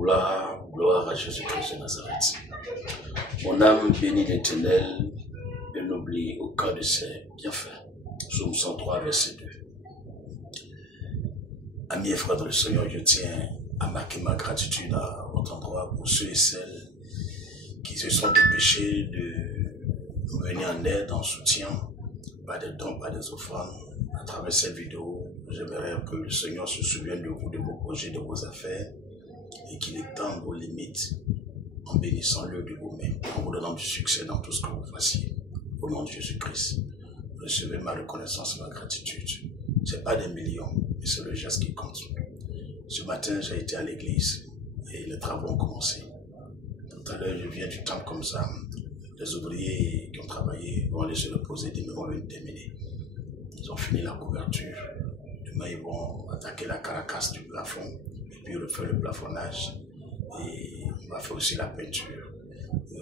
Gloire à Jésus-Christ de Nazareth. Mon âme bénit l'Éternel et n'oublie aucun de ses bienfaits. Psaume 103, verset 2. Amis et frères dans le Seigneur, je tiens à marquer ma gratitude à votre endroit pour ceux et celles qui se sont dépêchés de nous venir en aide, en soutien, par des dons, par des offrandes. À travers cette vidéo, j'aimerais que le Seigneur se souvienne de vous, de vos projets, de vos affaires, et qu'il étende vos limites en bénissant-le de vous-même, en vous donnant du succès dans tout ce que vous fassiez. Au nom de Jésus-Christ, recevez ma reconnaissance et ma gratitude. Ce n'est pas des millions, mais c'est le geste qui compte. Ce matin, j'ai été à l'église et les travaux ont commencé. Tout à l'heure, je viens du temple comme ça. Les ouvriers qui ont travaillé vont aller se reposer, demain vont venir terminer. Ils ont fini la couverture. Demain, ils vont attaquer la caracasse du plafond et puis refaire le plafonnage. Et on va faire aussi la peinture.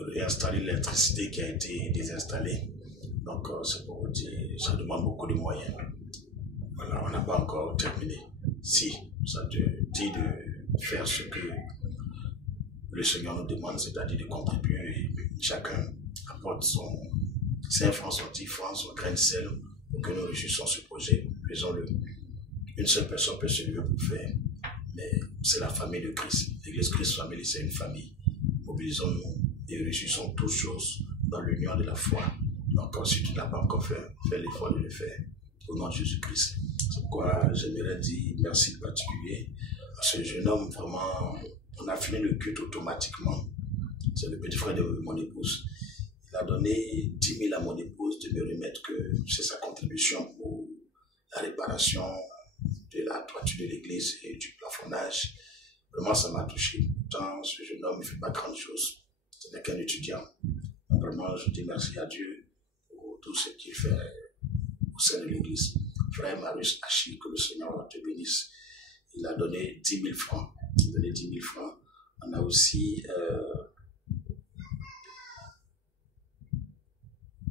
Réinstaller l'électricité qui a été désinstallée. Donc, c'est pour vous dire, ça demande beaucoup de moyens. Voilà, on n'a pas encore terminé. Si, ça te dit de faire ce que le Seigneur nous demande, c'est-à-dire de contribuer. Chacun apporte son 5 francs, son 10 francs, son grain de sel pour que nous réussissions ce projet. Faisons-le. Une seule personne peut se lever pour faire. Mais c'est la famille de Christ. L'église Christ Family, c'est une famille. Mobilisons-nous et réussissons toutes choses dans l'union de la foi. Donc, si tu ne l'as pas encore fait, fais l'effort de le faire. Au nom de Jésus-Christ. C'est pourquoi j'aimerais dire merci particulier à ce jeune homme. Vraiment, on a fini le culte automatiquement. C'est le petit frère de mon épouse. Il a donné 10 000 à mon épouse de me remettre que c'est sa contribution pour la réparation de la toiture de l'église et du plafonnage. Vraiment, ça m'a touché. Pourtant, ce jeune homme ne fait pas grande chose. Ce n'est qu'un étudiant. Donc, vraiment, je dis merci à Dieu pour tout ce qu'il fait au sein de l'église. Frère Marius Hachi, que le Seigneur te bénisse. Il a donné 10 000 francs. Il a donné 10 000 francs. On a aussi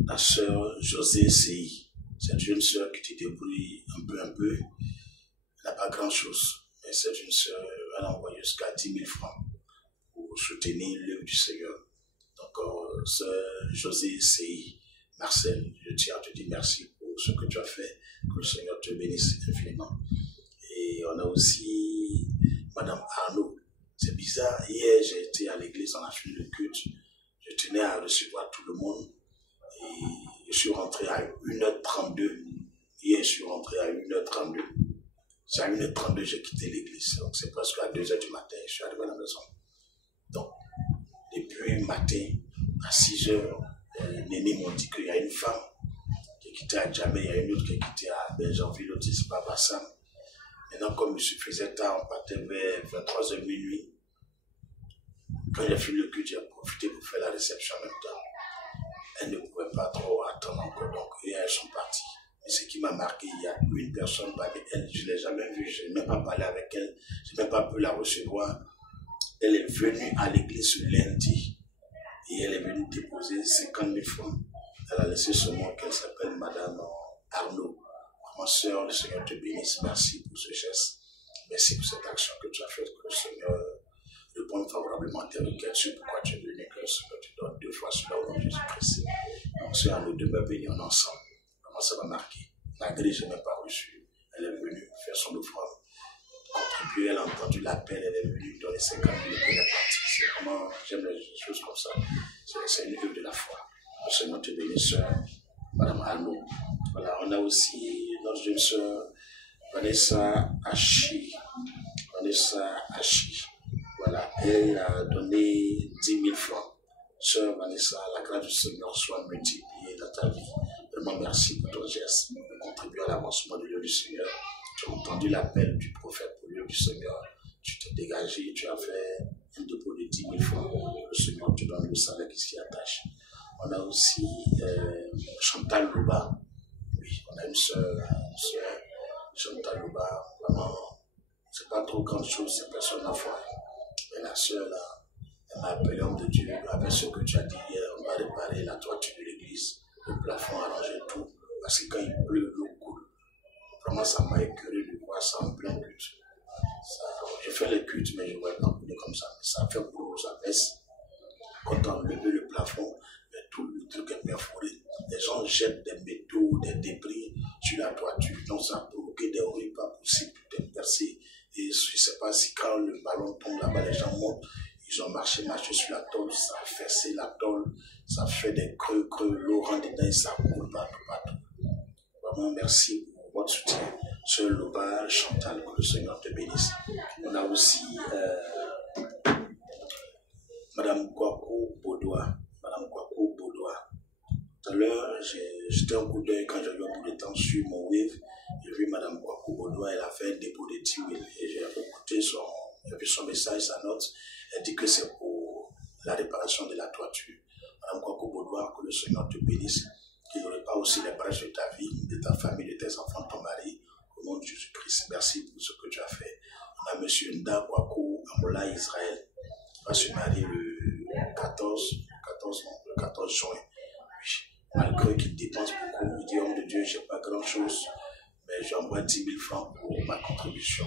la sœur José C.I. C'est une sœur qui te débrouille un peu. Elle n'a pas grand chose. Mais c'est une sœur, elle a envoyé jusqu'à 10 000 francs pour soutenir l'œuvre du Seigneur. Donc, sœur José C.I. Marcel, je tiens à te dire merci pour ce que tu as fait. Que le Seigneur te bénisse infiniment. Et on a aussi Madame Arnaud. C'est bizarre, hier j'ai été à l'église, on a fini le culte. Je tenais à recevoir tout le monde. Et je suis rentré à 1h32. Hier, je suis rentré à 1h32. C'est à 1h32 j'ai quitté l'église. Donc c'est presque à 2h du matin, je suis arrivé à la maison. Donc, depuis le matin, à 6h, Néné m'ont dit qu'il y a une femme qui est quittée à Djamé, il y a une autre qui est quittée à Benjanville, l'autre c'est pas Bassam. Maintenant, comme il se faisait tard, on partait vers 23h minuit. Quand j'ai fini le culte, j'ai profité pour faire la réception en même temps. Elles ne pouvaient pas trop attendre encore, donc elles sont parties. Et ce qui m'a marqué, il y a une personne parmi elles, je ne l'ai jamais vue, je n'ai même pas parlé avec elle, je n'ai même pas pu la recevoir. Elle est venue à l'église ce lundi et elle est venue déposer 50 000 francs. Elle a laissé son nom qu'elle s'appelle Madame Arnaud. Ma soeur, le Seigneur te bénisse. Merci pour ce geste. Merci pour cette action que tu as faite. Que le Seigneur réponde favorablement à tes requêtes. C'est pourquoi tu es venu. Que le Seigneur te donne 2 fois cela au nom de Jésus-Christ. Donc, c'est à nous de me bénir ensemble. Comment ça va marquer? Malgré je n'ai pas reçu. Elle est venue faire son offrande. Contribuer, elle a entendu l'appel. Elle est venue donner 50 000 et elle est partie. C'est vraiment, j'aime les choses comme ça. C'est une œuvre de la foi. Le Seigneur te bénisse, sœur. Madame Arnaud. Voilà, on a aussi notre jeune sœur Vanessa Hachi. Vanessa Hachi. Voilà, elle a donné 10 000 francs. Sœur Vanessa, la grâce du Seigneur soit multipliée dans ta vie. Vraiment merci pour ton geste, de contribuer à l'avancement de l'œuvre du Seigneur. Tu as entendu l'appel du prophète pour l'œuvre du Seigneur. Tu t'es dégagé, tu as fait un dépôt de 10 000 francs. Le Seigneur te donne le salaire qui s'y attache. On a aussi Chantal Louba. Oui, on a une sœur, Chantal Louba. Vraiment, c'est pas trop grande chose, c'est personne à foi. Mais la sœur, là, elle m'a appelé homme de Dieu. Avec ce que tu as dit hier, on va réparer la toiture de l'église, le plafond, arranger tout. Parce que quand il pleut, l'eau coule. Vraiment, ça m'a écœuré de voir ça en plein but. Je fais les cultes, mais je ne vois pas couler comme ça. Mais ça fait pour ça baisse. Quand on lève le plafond, mais tout le truc est perforé. Les gens jettent des métaux, des débris sur la toiture. Donc ça a provoqué des bruits pas possibles, des percées. Et je ne sais pas si quand le ballon tombe là-bas, les gens montent. Ils ont marché sur la tôle, ça a fessé la tôle, ça fait des creux, l'eau rentre dedans et ça coule partout. Vraiment, merci pour votre soutien. Sœur Loba, Chantal, que le Seigneur te bénisse. On a aussi Madame Kwaku Bodoa. Tout à l'heure, j'étais un coup d'œil quand j'ai eu un peu de temps sur mon wave. J'ai vu Madame Kwaku Bodoa, elle a fait un dépôt de 10 000 et j'ai écouté son message, sa note. Elle dit que c'est pour la réparation de la toiture. Madame Kwaku Bodoa, que le Seigneur te bénisse, qu'il ne répare aussi les brèches de ta vie, de ta famille, de tes enfants, de ton mari, au nom de Jésus-Christ. Merci pour ce que tu as fait. On a M. Nda Kwaku Amola Israël, qui va se marier le 14 juin. Oui. Malgré qu'il dépense beaucoup, il dit, homme de Dieu, je n'ai pas grand-chose, mais j'envoie 10 000 francs pour ma contribution.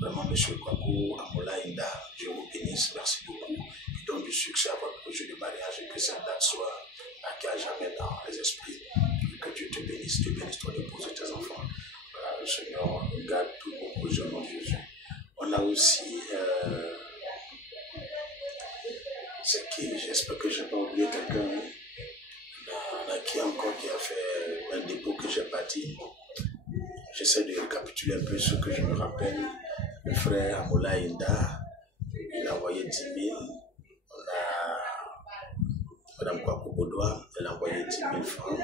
Vraiment, M. Kwaku Amola Inda, Dieu vous bénisse, merci beaucoup. Il donne du succès à votre projet de mariage et que cette date soit marquée à jamais dans les esprits. Et que Dieu te bénisse ton épouse et tes enfants. Voilà, le Seigneur garde tous vos projets au nom de Jésus. On a aussi, c'est qui, j'espère que je n'ai pas oublié quelqu'un. On a qui encore qui a fait un dépôt que je n'ai pas dit. J'essaie de récapituler un peu ce que je me rappelle. Le frère Amola Inda, il a envoyé 10 000. On a Mme Kwaku Bodoa, elle a envoyé 10 000 francs.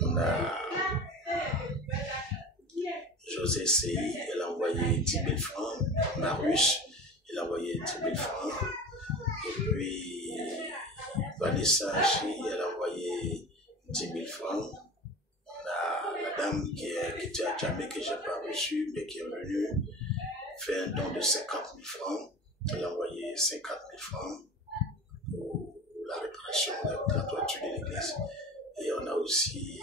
On a José Sei, elle a envoyé 10 000 francs. Marius, il a envoyé 10 000 francs. Et puis Vanessa Chi, elle a envoyé 10 000 francs. On a la dame qui était à Djamé, que je n'ai pas reçue, mais qui est venue faire un don de 50 000 francs. Elle a envoyé 50 000 francs pour la réparation de la toiture de l'église. Et on a aussi,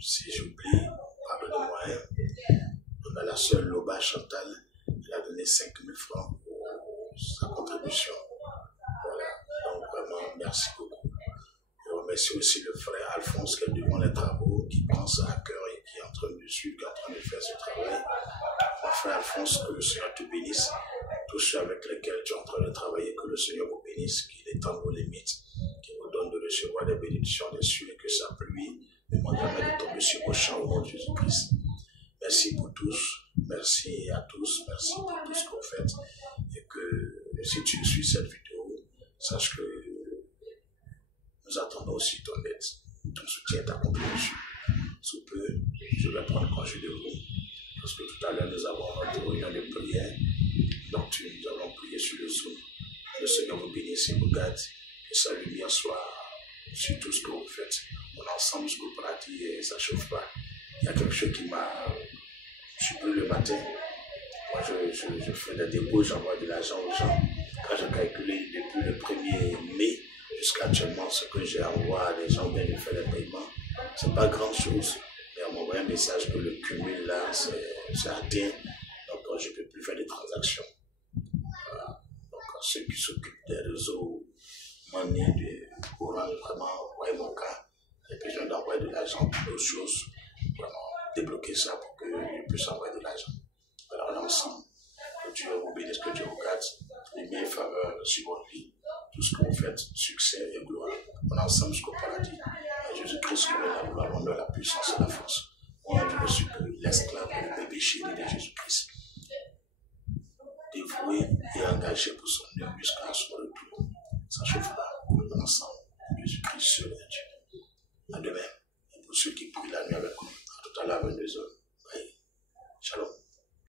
si j'oublie, pardonnez-moi, on a la sœur Loba Chantal, elle a donné 5 000 francs pour sa contribution. Voilà, donc vraiment, merci beaucoup. Je remercie aussi le frère Alphonse qui est devant les travaux, qui pense à cœur et qui est en train de suivre, qui est en train de faire ce travail. Mon frère Alphonse, que le Seigneur te bénisse. Tous ceux avec lesquels tu es en train de travailler, que le Seigneur vous bénisse, qu'il étende vos limites, qu'il vous donne de recevoir des bénédictions des cieux et que sa pluie ne manque jamais de tomber sur vos champs au nom de Jésus-Christ. Merci pour tous, merci à tous, merci pour tout ce que vous faites. Et que si tu suis cette vidéo, sache que nous attendons aussi ton aide, ton soutien, ta contribution. Sous peu, je vais prendre congé de vous. Parce que tout à l'heure, nous avons notre réunion de prière. Donc, nous allons prier sur le Zoom. Le Seigneur vous bénisse et vous garde. Que sa lumière soit sur tout ce que vous faites. On est ensemble jusqu'au paradis et ça ne chauffe pas. Il y a quelque chose qui m'a... Je suis plus le matin. Moi, je fais des dépôts, j'envoie de l'argent aux gens. Quand j'ai calculé depuis le 1er mai jusqu'à actuellement, ce que j'ai envoyé, les gens viennent de faire les paiements. Ce n'est pas grand chose. Mais on m'envoie un message que le cumul là, c'est atteint. Donc, je ne peux plus faire des transactions. Voilà. Donc, ceux qui s'occupent des réseaux money, de Orange, vraiment, envoyer mon cas. J'ai besoin d'envoyer de l'argent pour d'autres choses. Vraiment, débloquer ça pour que je puisse envoyer de l'argent. Alors, on est ensemble. Que Dieu vous bénisse, que Dieu vous garde. Lumière et faveur sur votre vie. Tout ce que vous faites, succès et gloire. On est ensemble jusqu'au paradis. Jésus-Christ, la gloire, l'honneur, la puissance et la force. Moi, je ne suis que l'esclave, le bébé chéri de Jésus-Christ. Dévoué et engagé pour son œuvre jusqu'à son retour. Ça ne chauffe pas. On est ensemble. Jésus-Christ seul.